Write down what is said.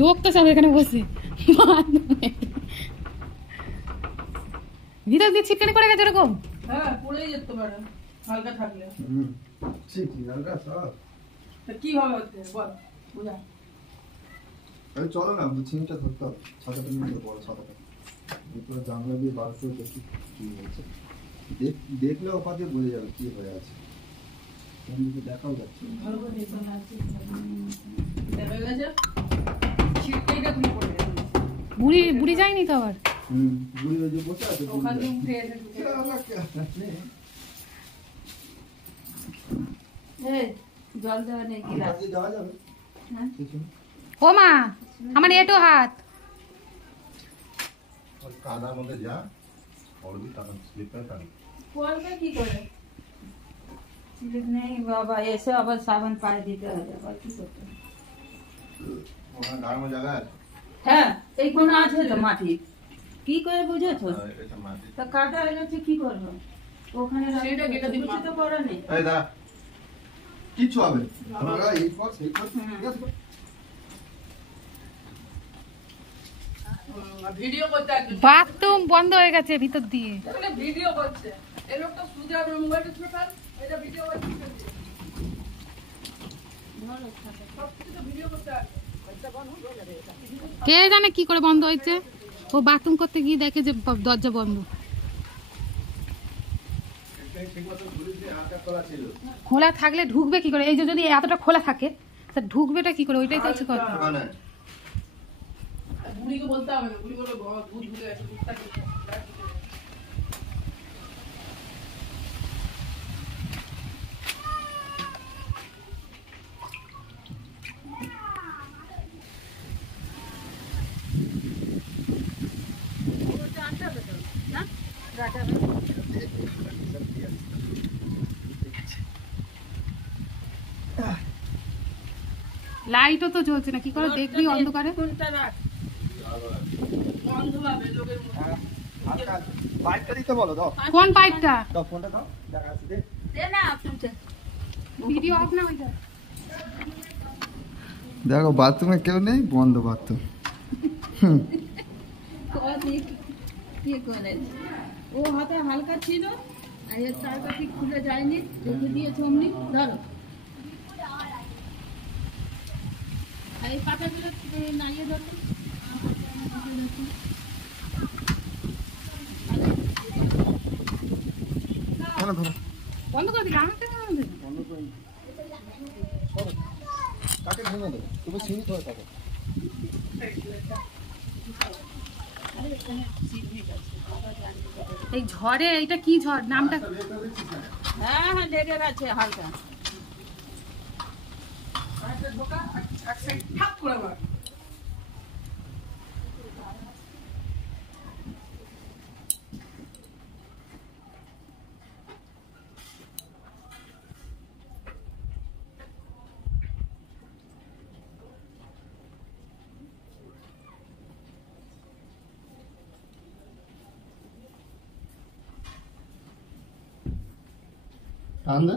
লোক তো সব এখানে বসে ভিতর দিয়ে ছিটকানি করে গেছে এরকম। হ্যাঁ পড়েই যেতে পারে হালকা থাকলে। হালকা সব কি হবে হচ্ছে বল বুঝা। চলো না ছিনটা ধরতে হবে। ছাতাটা নিয়ে বড় ছাতাটা জানলা দিয়ে বার করে দেখি কি হয়েছে। দেখলে ওপা দিয়ে বোঝা যাবে কি হয়ে আছে। দেখাও যাচ্ছে বুড়ি বুড়ি যায়নি তো আবার। বুড়ি ওই যে বসে আছে জল দেওয়া নেই যাওয়া যাবে। ও মা আমার এটো হাত কাদার মধ্যে যা অলরেডি টাকা স্লিপ করে টানি পড়বে কি করে নেই বাবা এসে আবার সাবান পায়ে দিতে হবে আবার কি করতে ওখানে গাড়ানো জায়গা আছে। হ্যাঁ এই কোন আছে তো মাটি কি করে বুঝেছো এটা মাটি তা কাটা এনেছে কি করবো ওখানে সেটা কেটে দিতে তো করে নেই। এই দা কিছু হবে আমরা এই পর সেই পর ঠিক আছে। ভিডিও করতে বাথরুম বন্ধ হয়ে গেছে ভিতর দিয়ে। ভিডিও করছে এই লোকটা সুজা মোবাইলটা ছিল ফেল এটা ভিডিও করছে ভিডিও করতে কে জানে কি করে বন্ধ হয়েছে। ও বাথরুম করতে গিয়ে দেখে যে দরজা বন্ধ। খোলা থাকলে ঢুকবে কি করে? এই যে যদি এতটা খোলা থাকে তা ঢুকবেটা কি করে? ওইটাই তো হচ্ছে কথা। বুড়িকে বলতে হবে না বুড়ি বলে ভূত ভুলে গেছে ভূতটা কি লাইটও তো জ্বলছে না, কি করে দেখবি অন্ধকারে? কোনটা রাখ বন্ধ হবে লোকের মুখে পাইপটা দিতে বলো দাও। কোন পাইপটা? দাও ফোনটা দাও দেখা আছে দে না আপনাকে ভিডিও অফ না হয়ে যায়। দেখো বাথরুমে কেউ নেই, বন্ধ বাথরুম। কি করে ও হাতে হালকা ছিল আর এর তারটা ঠিক খুলে যায়নি রেখে দিয়েছে অমনি ধরো আর এই পাতাগুলো নাইয়ে ধরো বন্ধ করে দিলাম আমি তো বন্ধ করে কাকে ভেঙে দেবো তুমি সীমিত হয়ে থাকো। এই ঝড়ে এইটা কি ঝড় নামটা? হ্যাঁ হ্যাঁ লেগে গেছে হালকা ঠান্ডা